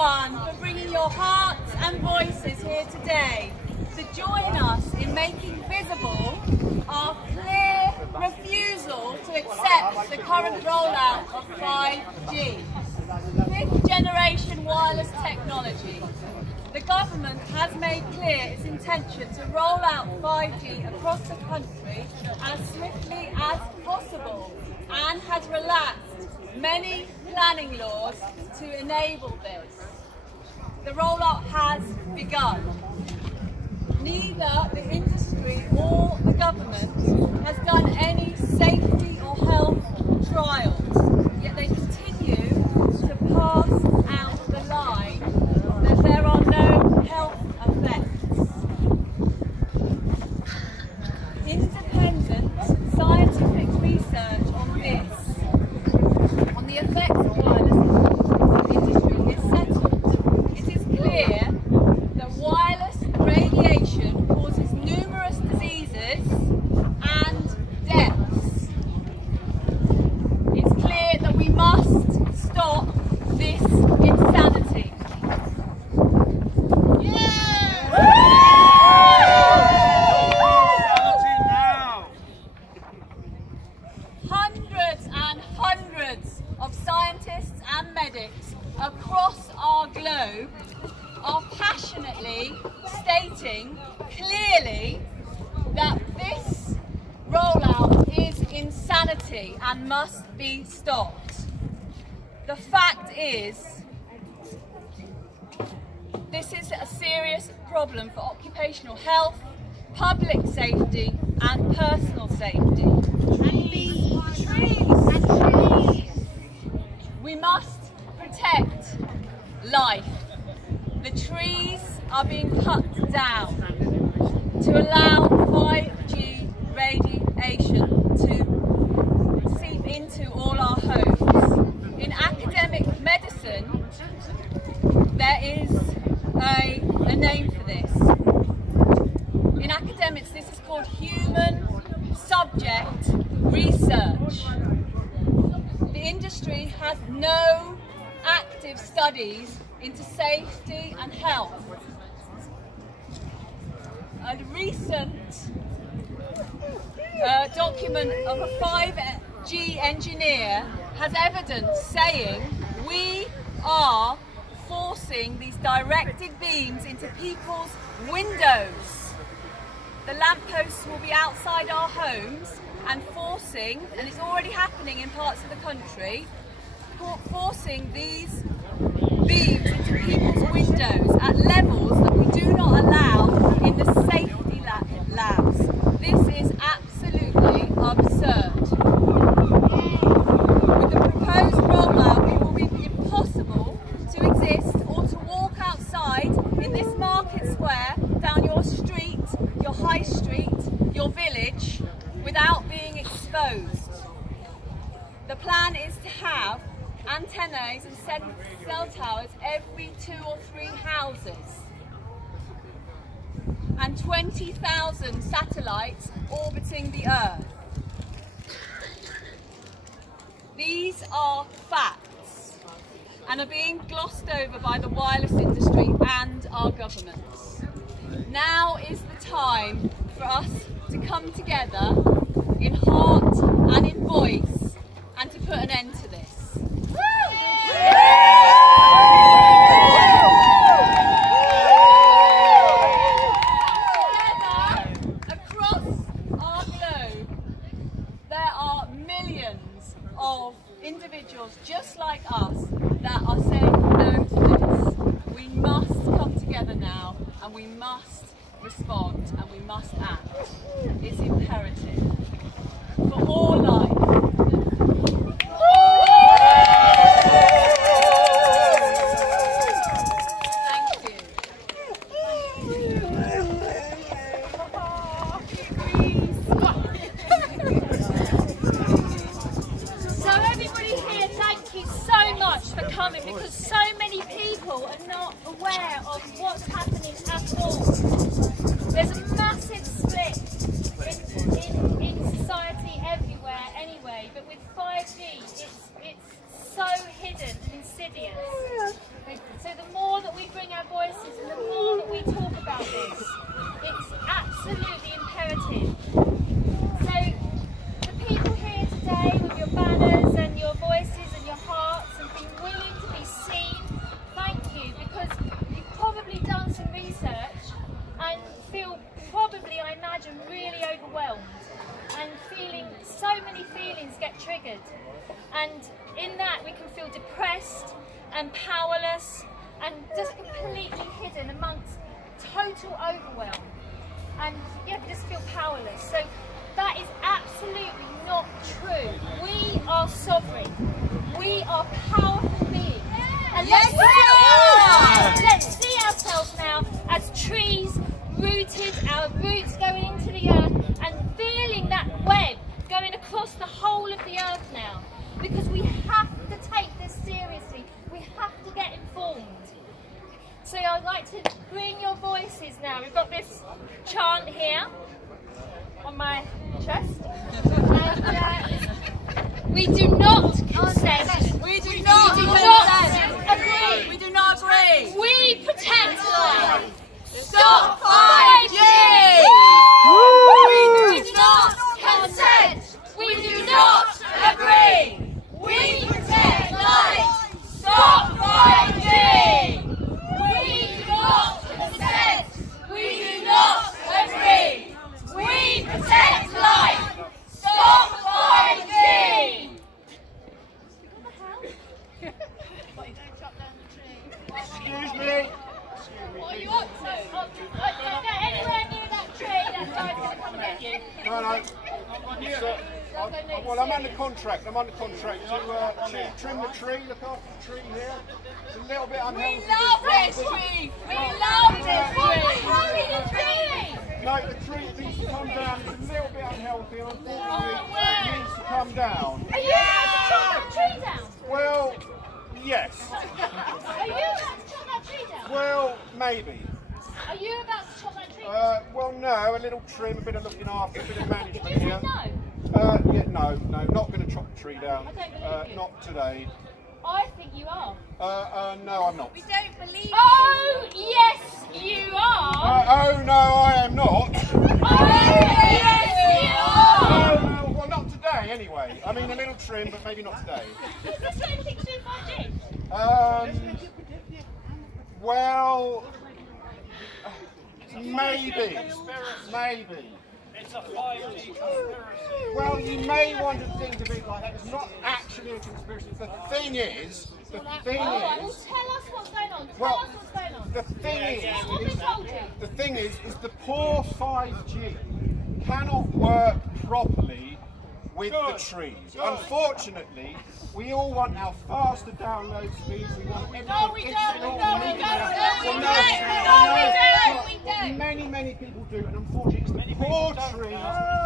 everyone for bringing your hearts and voices here today to join us in making visible our clear refusal to accept the current rollout of 5G, fifth generation wireless technology. The government has made clear its intention to roll out 5G across the country as swiftly as possible and has relaxed many planning laws to enable this. The rollout has begun. Neither the industry or the government has done any safety or health trials, yet they continue to pass out the line that there are no health effects. Independent scientific research on this, on the effects of wireless industry is settled. It is clear that wireless radiation causes numerous diseases and deaths. It's clear that we must stop this insanity. Hundreds and hundreds of scientists and medics across our globe are passionately stating clearly that this rollout is insanity and must be stopped. The fact is, this is a serious problem for occupational health, public safety and personal safety. Trees. We must protect life. The trees are being cut down to allow 5G radiation to seep into all our homes. In academic medicine, there is a name for this. In academics, this is called human subject research. The industry has no active studies into safety and health. A recent document of a 5G engineer has evidence saying we are forcing these directed beams into people's windows. The lampposts will be outside our homes and forcing, and it's already happening in parts of the country, forcing these beams into people's windows at levels that we do not allow in the safety labs. This is absolutely absurd. With the proposed rollout, it will be impossible to exist or to walk outside in this market square, down your street, your high street, your village, without being exposed. The plan is to have antennae and cell towers every 2 or 3 houses and 20,000 satellites orbiting the Earth. These are facts and are being glossed over by the wireless industry and our governments. Now is the time for us to come together in heart and in voice and to put an end to this. Across our globe, there are millions of individuals just like us that are saying no to this. We must come together now and we must respond and we must act. It's imperative for all life. Because so many people are not aware of what's happening at all. There's a massive split in society everywhere anyway, but with 5G it's so hidden, insidious. So the more that we bring our voices and the more that we talk about this, it's absolutely imperative. So the people here today with your banners and your voices and your hearts and being willing to be seen, thank you, because you've probably done some research and feel probably, I imagine, really overwhelmed and feeling so many feelings get triggered. And in that we can feel depressed and powerless and just completely hidden amongst total overwhelm. And yeah, we just feel powerless. So that is absolutely not true. We are sovereign. We are powerful beings. And let's see ourselves now as trees rooted, our roots going into the earth and feeling that web going across the whole of the earth now. Because we have to take this seriously. We have to get informed. So I'd like to bring your voices now. We've got this chant here on my chest. And, we do not consent. We do not agree. We do not agree. We protect life. Stop 5G! We do not consent. We do not agree. We protect life. Stop 5G! We do not consent. We do not agree. We protect life. Stop 5G! Excuse me. What are you up to? Anywhere near that tree, that guy's going to come and get you. No. Well, I'm under contract. I'm under contract to trim the tree, look after the tree here. It's a little bit unhealthy. We love this tree! We love this tree! How are you doing? No, the tree needs to come down. It's a little bit unhealthy, and unfortunately, it needs to come down. Are you about to chop that tree down? Well, yes. Are you about to chop that tree down? Well, maybe. Are you about to chop that tree down? Well, no, a little trim, a bit of looking after, a bit of management Did you here. say no? Yeah, no, not going to chop the tree down. I don't believe you. Not today. I think you are. No, I'm not. We don't believe Oh, yes, you are. Oh, no, I am not. Oh, yes, you are. Well, not today, anyway. I mean, a little trim, but maybe not today. Is this anything to do with 5G? Well, maybe. It's a 5G conspiracy. Well, you may want to think of it like that. It's not actually a conspiracy. The thing is, All right, well, tell us what's going on. Tell us what's going on. the thing What we told you. the thing is the poor 5G cannot work properly with the trees. Unfortunately, we all want our faster download speeds. We want everything. No, we don't. Many people do, and unfortunately, it's the poor trees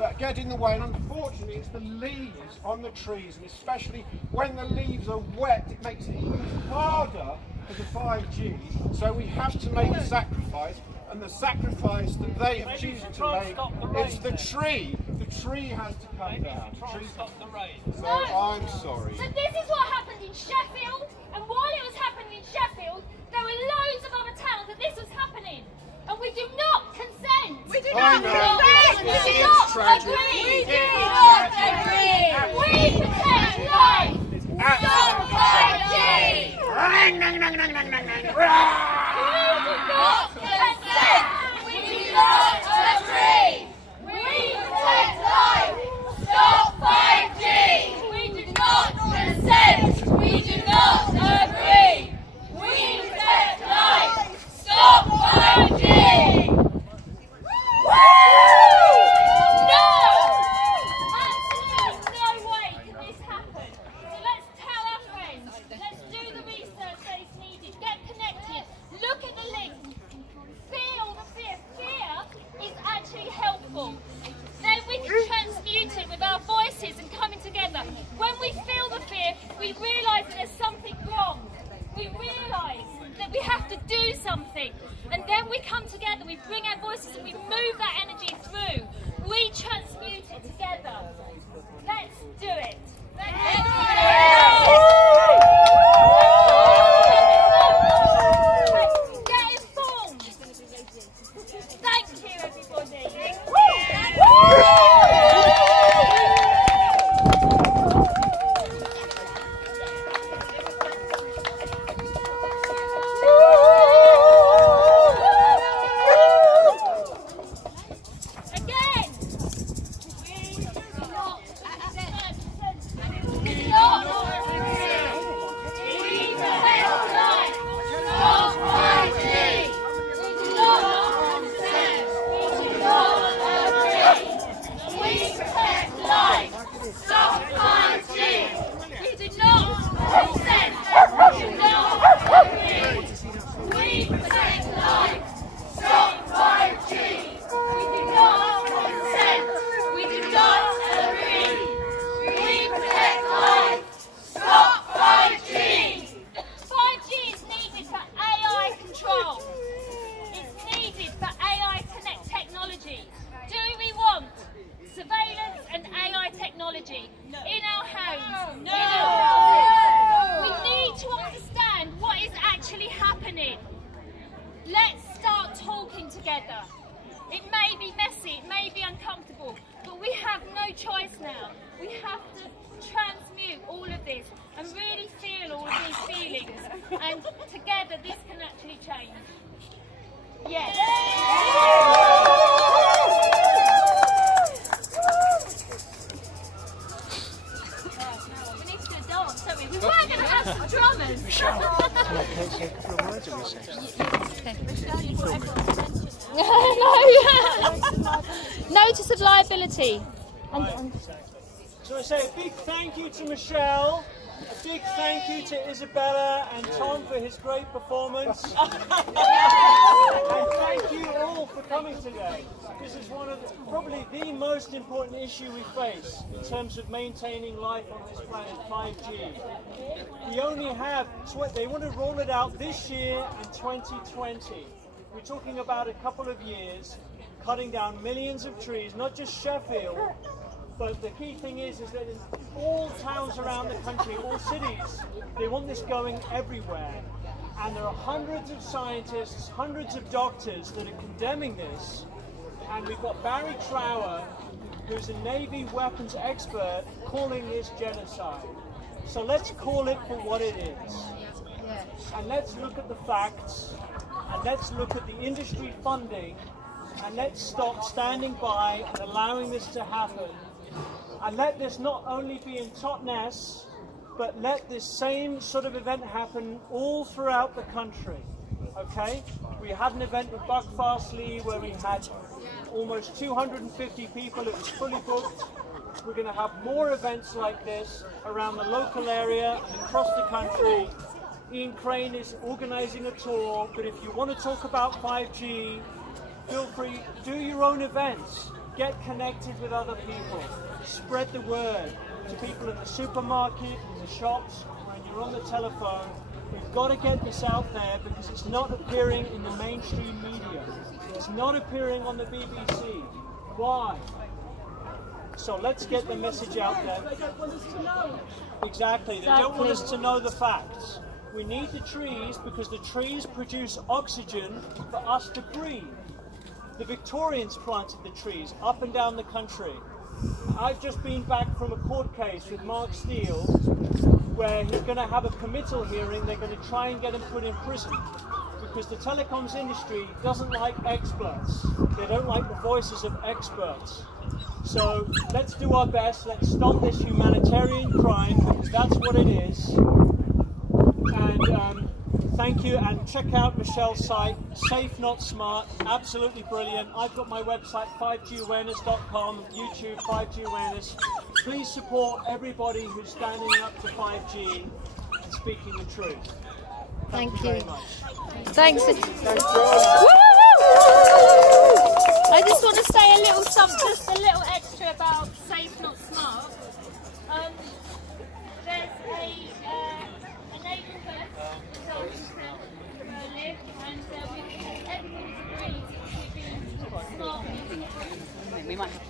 that get in the way. And unfortunately, it's the leaves on the trees, and especially when the leaves are wet, it makes it even harder for the 5G. So we have to make a sacrifice. And the sacrifice that they have chosen to make is the tree. The tree has to come down. Try and stop the rain. So I'm sorry. So this is what happened in Sheffield, and while it was happening in Sheffield, there were loads of other towns that this was happening. And we do not consent. We do I not know. consent. It We do is not tragic. agree. We do not agree. We protect life. Stop 5G. We do not consent. We do not agree. We protect life. Stop 5G. We do not consent. We do not agree. We protect life. Stop 5G. Absolutely no way can this happen. So let's tell our friends. Let's do the research that is needed. Get connected. Look at the link. Feel the fear. Fear is actually helpful. Then we can transmute it with our voices and coming together. When we feel the fear, we realise that there's something wrong. We realise that we have to do something. And then we come together, we bring our voices and we move that energy through. We transmute it together. Let's do it. Let's do it. And together this can actually change. Yes. We need to do a dance, don't we? We were going to have some drummers. Michelle, can I say a couple of words or say? Michelle, you've got everyone's attention. No. Notice of liability. So I say a big thank you to Michelle, a big thank you to Isabella and Tom for his great performance. And thank you all for coming today. This is one of probably the most important issue we face in terms of maintaining life on this planet, 5G. We only have, they want to roll it out this year in 2020. We're talking about a couple of years, cutting down millions of trees, not just Sheffield, but the key thing is that in all towns around the country, all cities, they want this going everywhere. And there are hundreds of scientists, hundreds of doctors that are condemning this. And we've got Barry Trower, who's a Navy weapons expert, calling this genocide. So let's call it for what it is. And let's look at the facts, and let's look at the industry funding, and let's stop standing by and allowing this to happen. And let this not only be in Totnes, but let this same sort of event happen all throughout the country. Okay? We had an event in Buckfastleigh where we had almost 250 people. It was fully booked. We're going to have more events like this around the local area and across the country. Ian Crane is organising a tour, but if you want to talk about 5G, feel free, do your own events. Get connected with other people. Spread the word to people in the supermarket, in the shops, when you're on the telephone. We've got to get this out there because it's not appearing in the mainstream media. It's not appearing on the BBC. Why? So let's get the message out there. They don't want us to know. Exactly. They don't want us to know the facts. We need the trees because the trees produce oxygen for us to breathe. The Victorians planted the trees up and down the country. I've just been back from a court case with Mark Steele where he's going to have a committal hearing. They're going to try and get him put in prison because the telecoms industry doesn't like experts. They don't like the voices of experts. So let's do our best. Let's stop this humanitarian crime because that's what it is. And thank you, and check out Michelle's site, Safe Not Smart, absolutely brilliant. I've got my website, 5gawareness.com, YouTube, 5G Awareness. Please support everybody who's standing up to 5G and speaking the truth. Thank you very much. Thanks. I just want to say a little something, Just a little extra about Safe Not Smart. There's a neighbourhood in Darlington where I live, and everyone's agreed to be smart. We might have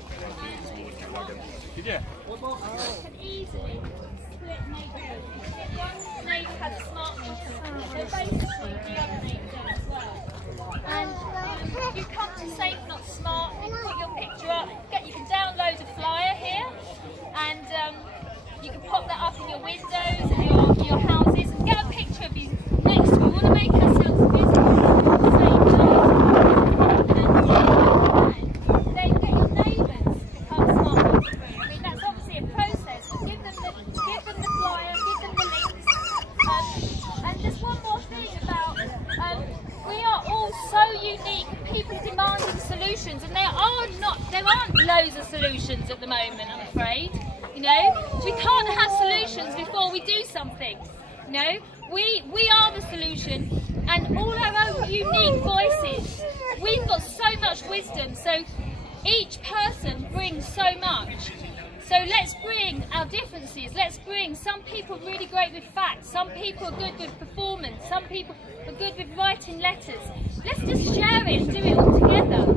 Can easily split neighbourhoods. If one neighbour had a smart meter, so basically the other neighbour does as well. And you come to Safe Not Smart, you put your picture up, you can download a flyer here, and you can pop that up in your windows and your houses and get a picture of you next to it. We want to make ourselves visible at the same time. And then get your neighbours to become smart meter free. I mean, that's obviously a process, but give them the flyer, give them the links. And just one more thing about, we are all so unique. People demanding solutions, and there aren't loads of solutions at the moment, I'm afraid. You know, we can't have solutions before we do something. You know, we are the solution, and all our own unique voices. We've got so much wisdom, so each person brings so much. So let's bring our differences. Let's bring some people really great with facts. Some people are good with performance. Some people are good with writing letters. Let's just share it and do it all together.